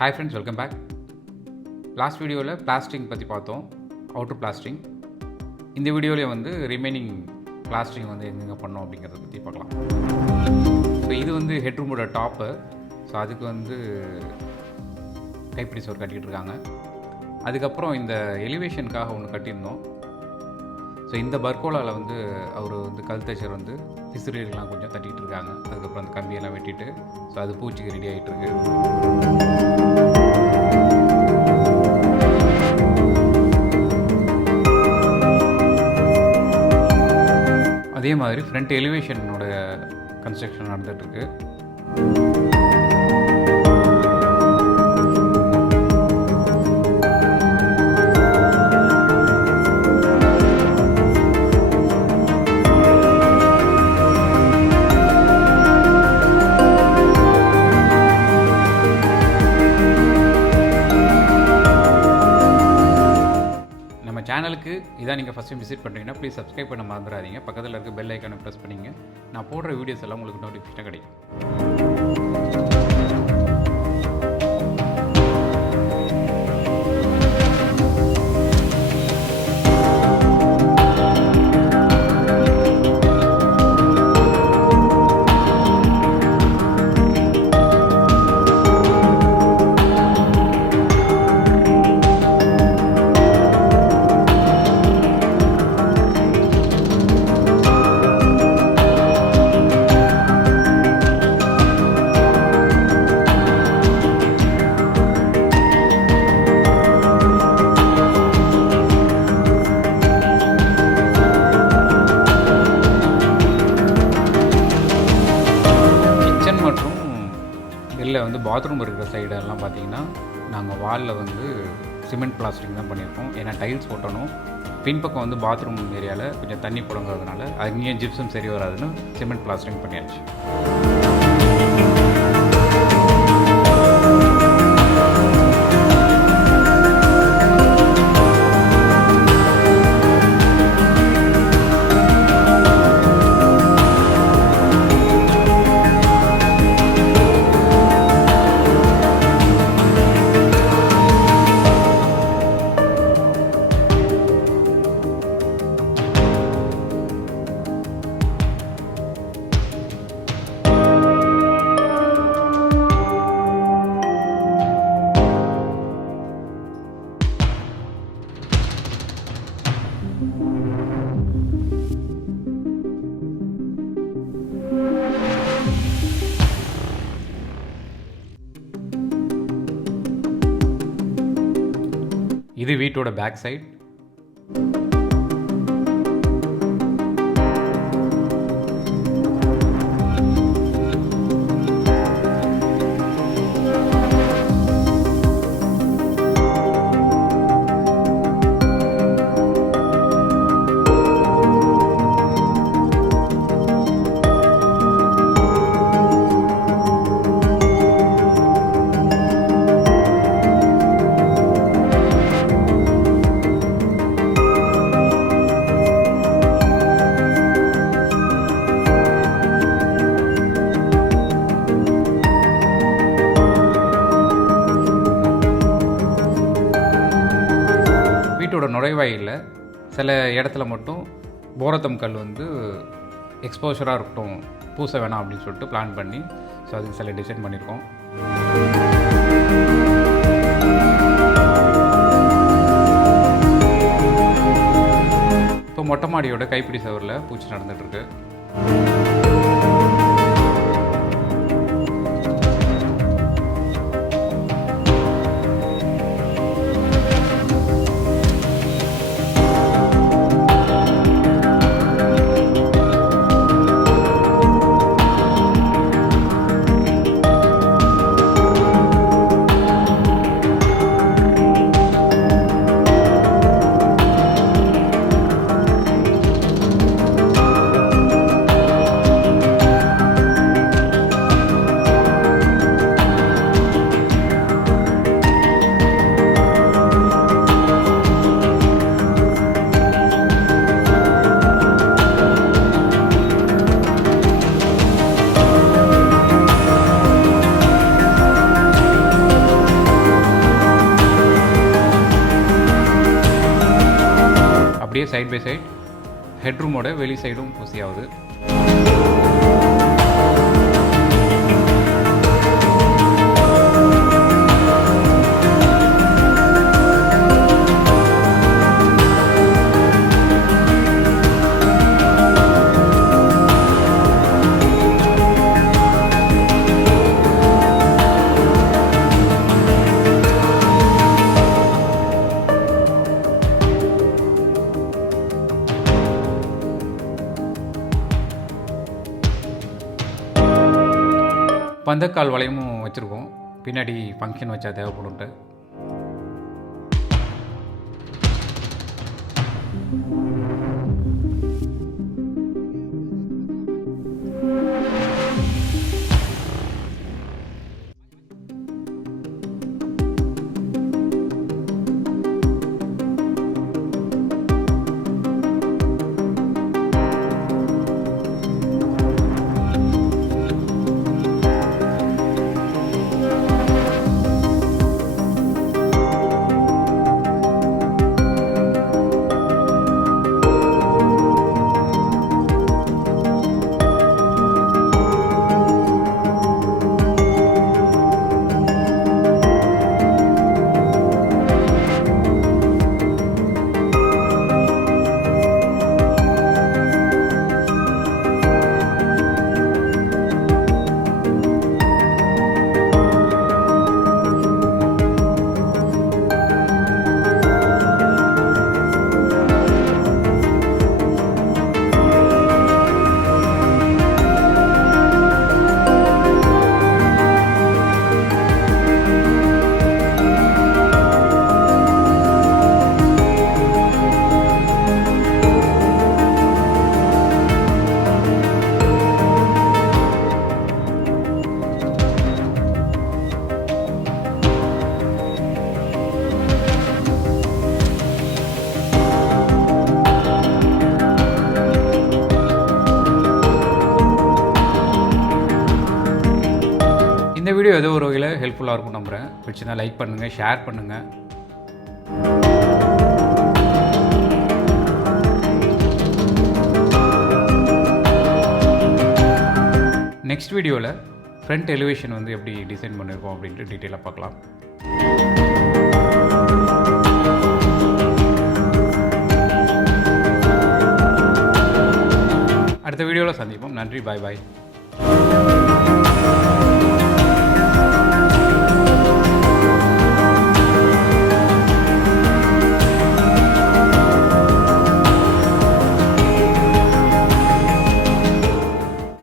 Hi friends, welcome back. Last வீடியோவில் blasting பற்றி பார்த்தோம், அவுட்டர் பிளாஸ்டிங். இந்த வீடியோவில் வந்து ரிமைனிங் பிளாஸ்டிங் வந்து எங்கெங்கே பண்ணோம் அப்படிங்கிறத பற்றி பார்க்கலாம். ஸோ இது வந்து ஹெட்ரூமோட டாப்பு. ஸோ அதுக்கு வந்து கைப்பிடி சோறு கட்டிகிட்டு இருக்காங்க. அதுக்கப்புறம் இந்த எலிவேஷனுக்காக ஒன்று கட்டியிருந்தோம். ஸோ இந்த பர்கோலாவில் வந்து அவர் வந்து கல்தேச்சர் வந்து பிசிறிலாம் கொஞ்சம் தட்டிகிட்டு இருக்காங்க. அதுக்கப்புறம் அந்த கம்பியெல்லாம் வெட்டிட்டு ஸோ அது பூச்சிக்கு ரெடி ஆகிட்டுருக்கு. அதே மாதிரி ஃப்ரண்ட் எலிவேஷனோட கன்ஸ்ட்ரக்ஷன் நடந்துகிட்ருக்கு. சேனலுக்கு இதான் நீங்கள் ஃபஸ்ட் டைம் விசிட் பண்ணுறீங்கன்னா ப்ளீஸ் சப்ஸ்கிரைப் பண்ண மறந்துடாதீங்க. பக்கத்தில் இருக்க பெல் ஐக்கானை ப்ரெஸ் பண்ணிங்க. நான் போடுற வீடியோஸ் எல்லாம் உங்களுக்கு நோட்டிஃபிகேஷன் கிடைக்கும். இல்லை வந்து பாத்ரூம் இருக்கிற சைடெல்லாம் பார்த்தீங்கன்னா நாங்கள் வாலில் வந்து சிமெண்ட் பிளாஸ்டிங் தான் பண்ணியிருக்கோம். ஏன்னா டைல்ஸ் போட்டணும். பின்பக்கம் வந்து பாத்ரூம் ஏரியாவில் கொஞ்சம் தண்ணி புழங்குறதுனால அங்கேயும் ஜிப்சம் சரி வராதுன்னு சிமெண்ட் பிளாஸ்டிங் பண்ணியாச்சு. இது வீட்டோட பேக் சைட். வீட்டோட நுழைவாயில் சில இடத்துல மட்டும் போரத்தம் கல் வந்து எக்ஸ்போஷராக இருக்கட்டும், பூச வேணாம் அப்படின்னு சொல்லிட்டு பிளான் பண்ணி ஸோ அதுக்கு சில டிசைன் பண்ணியிருக்கோம். இப்போ மொட்டை மாடியோட கைப்பிடி சவரில் பூச்சி நடந்துகிட்ருக்கு. அப்படியே சைட் பை சைட் ஹெட்ரூமோட வெளி சைடும் ஊசி ஆகுது. பந்தக்கால் வளையமும் வச்சுருக்கோம், பின்னாடி ஃபங்க்ஷன் வச்சா தேவைப்படும்ட்டு. இந்த வீடியோ ஏதோ ஒரு வகையில் ஹெல்ப்ஃபுல்லாக இருக்கும் நம்புகிறேன். பிடிச்சிருந்தா லைக் பண்ணுங்கள், ஷேர் பண்ணுங்கள். நெக்ஸ்ட் வீடியோவில் ஃப்ரண்ட் எலிவேஷன் வந்து எப்படி டிசைன் பண்ணியிருக்கோம் அப்படின்ட்டு டீட்டெயிலாக பார்க்கலாம். அடுத்த வீடியோவில் சந்திப்போம். நன்றி, பாய் பாய்.